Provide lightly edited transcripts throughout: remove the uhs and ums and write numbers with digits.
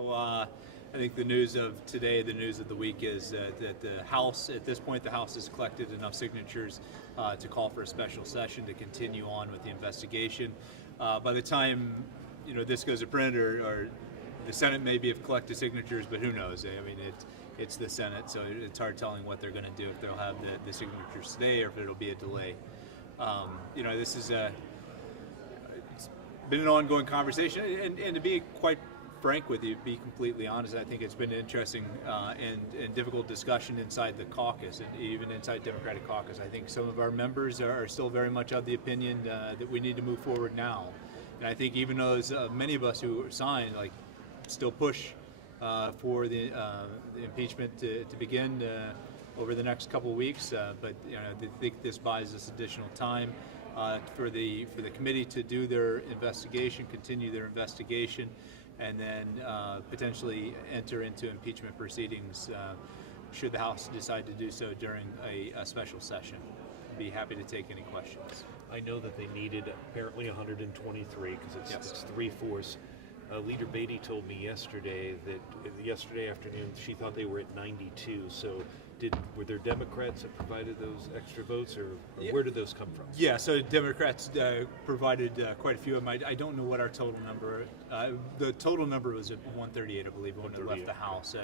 So I think the news of today, the news of the week is that the House, at this point, the House has collected enough signatures to call for a special session to continue on with the investigation. By the time this goes to print, or the Senate maybe have collected signatures, but who knows? I mean, it's the Senate, so it's hard telling what they're going to do, if they'll have the signatures today or if it'll be a delay. This is it's been an ongoing conversation, and to be quite frank with you, be completely honest, I think it's been an interesting and difficult discussion inside the caucus, and even inside Democratic caucus. I think some of our members are still very much of the opinion that we need to move forward now. And I think even those many of us who signed, still push for the impeachment to begin over the next couple of weeks. But I think this buys us additional time for the committee to do their investigation, continue their investigation, and then potentially enter into impeachment proceedings should the House decide to do so during a special session. I'd be happy to take any questions. I know that they needed apparently 123 because it's 3/4. Leader Beatty told me yesterday afternoon she thought they were at 92. So were there Democrats that provided those extra votes, or where did those come from? Yeah, so Democrats provided quite a few of them. I don't know what our total number. The total number was at 138, I believe, when it left the House.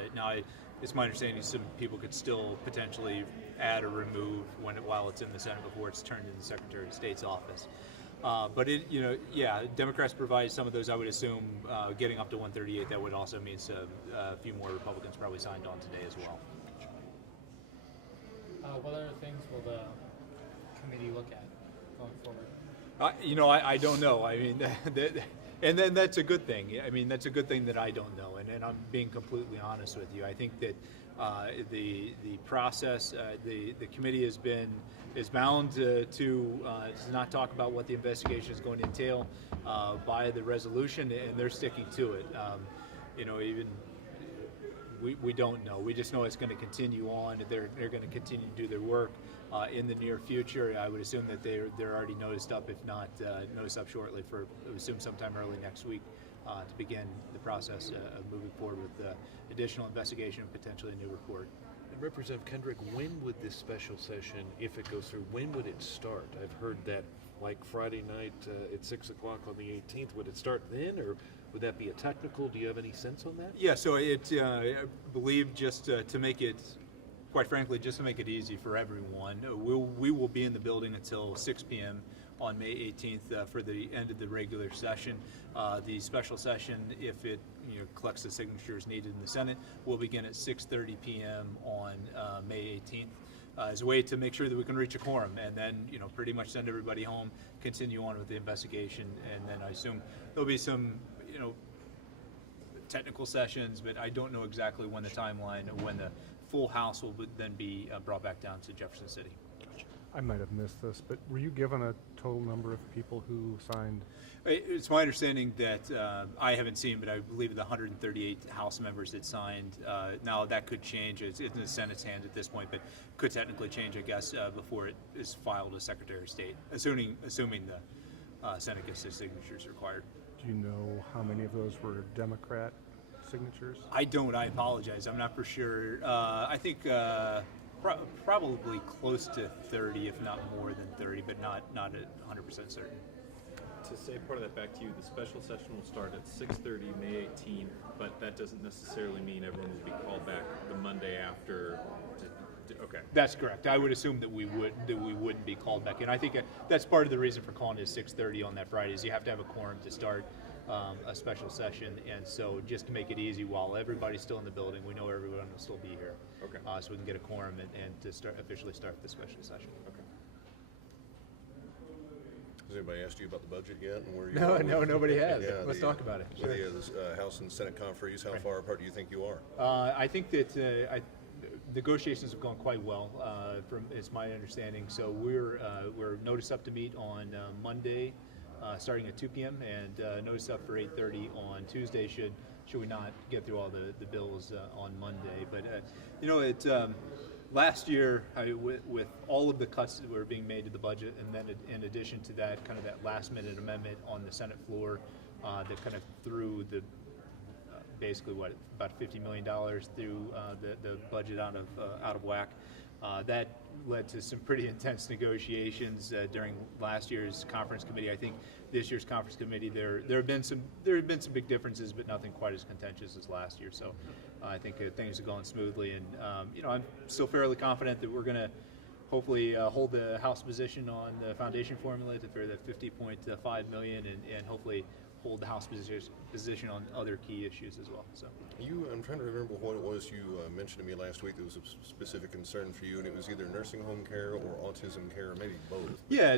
It's my understanding some people could still potentially add or remove while it's in the Senate before it's turned into the Secretary of State's office. But Democrats provide some of those. I would assume getting up to 138. That would also mean a few more Republicans probably signed on today as well. What other things will the committee look at going I forward? don't know. I mean, and then that's a good thing. I mean, that's a good thing that I don't know, and I'm being completely honest with you. I think that the process, the committee is bound to not talk about what the investigation is going to entail by the resolution, and they're sticking to it. We don't know. We just know it's going to continue on. They're going to continue to do their work in the near future. I would assume that they're already noticed up, if not noticed up shortly, I would assume sometime early next week to begin the process of moving forward with additional investigation and potentially a new report. And Representative Kendrick, when would this special session, if it goes through, when would it start? I've heard that like Friday night at 6 o'clock on the 18th. Would it start then, or would that be a technical? Do you have any sense on that? Yeah, so I believe just to make it, quite frankly, just to make it easy for everyone, we will be in the building until 6 p.m. on May 18th for the end of the regular session. The special session, if it collects the signatures needed in the Senate, will begin at 6:30 p.m. on May 18th. As a way to make sure that we can reach a quorum, and then pretty much send everybody home, continue on with the investigation, and then I assume there'll be some technical sessions, but I don't know exactly when the timeline or when the full House will then be brought back down to Jefferson City. I might have missed this, but were you given a total number of people who signed? It's my understanding that I haven't seen, but I believe the 138 House members that signed. Now that could change. It's in the Senate's hands at this point, but could technically change, I guess, before it is filed as Secretary of State, assuming the Senate gets the signatures required. Do you know how many of those were Democrat signatures? I don't. I apologize. I'm not for sure. I think probably close to 30, if not more than 30, but not at 100% certain. To say part of that back to you, the special session will start at 6:30 May 18th, but that doesn't necessarily mean everyone will be called back the Monday after. Okay. That's correct. I would assume that we wouldn't be called back in. I think that's part of the reason for calling it 6:30 on that Friday is you have to have a quorum to start a special session, and so just to make it easy, while everybody's still in the building, we know everyone will still be here. Okay. So we can get a quorum and to officially start the special session. Okay. Has anybody asked you about the budget yet? And where you No, nobody has. Yeah, Let's talk about it. With the House and Senate conferees, how far apart do you think you are? I think that negotiations have gone quite well, it's my understanding. So we're noticed up to meet on Monday, starting at 2 p.m. and noticed up for 8:30 on Tuesday. Should we not get through all the bills on Monday? But last year, with all of the cuts that were being made to the budget, and then in addition to that, kind of that last-minute amendment on the Senate floor that kind of threw basically about $50 million through the budget out of whack. That led to some pretty intense negotiations during last year's conference committee. I think this year's conference committee there have been some big differences, but nothing quite as contentious as last year. So I think things are going smoothly, and I'm still fairly confident that we're going to hopefully hold the House position on the foundation formula to throw that $50.5 million, and hopefully hold the House position on other key issues as well. So I'm trying to remember what it was you mentioned to me last week that was a specific concern for you, and it was either nursing home care or autism care, or maybe both. Yeah,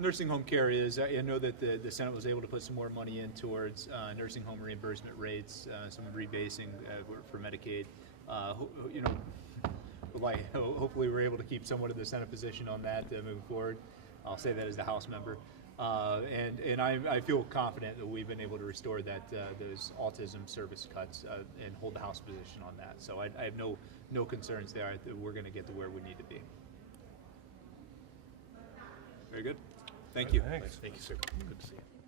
nursing home care is. I know that the Senate was able to put some more money in towards nursing home reimbursement rates, some rebasing for Medicaid. Hopefully we're able to keep somewhat of the Senate position on that moving forward. I'll say that as the House member. And I feel confident that we've been able to restore those autism service cuts and hold the House position on that. So I have no concerns there. We're going to get to where we need to be. Very good. Thank you. Thank you, sir. Good to see you.